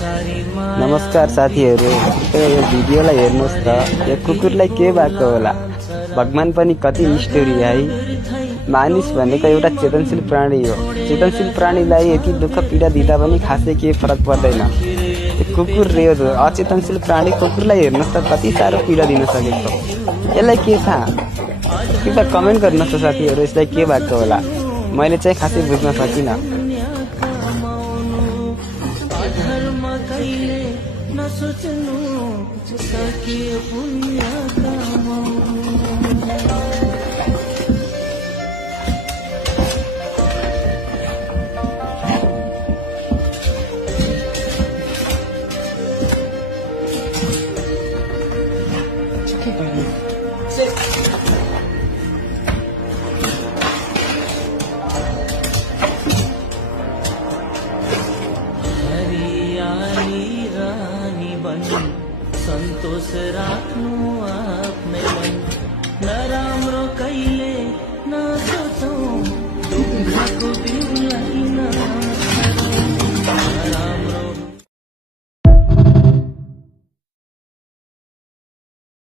नमस्कार साथीहरु, यो भिडियोलाई हेर्नुस् त। यो कुकुरलाई के भएको होला? भगवान पनि कति निष्ठुरी है। मानिस भनेको एउटा चेतनशील प्राणी हो। चेतनशील प्राणीलाई यति दुःख पीडा दिँदा पनि खासै के फरक पर्दैन। कुकुर रे अचेतनशील प्राणी कुकुरलाई हेर्नुस् त कति साह्रो पीडा दिन सकेको। यसलाई के थाहा? कृपया कमेन्ट गर्नुस् त साथीहरु, यसलाई के भएको होला? मैले चाहिँ खासै बुझ्न सकिनँ। संतोष राख्नु आफ्नै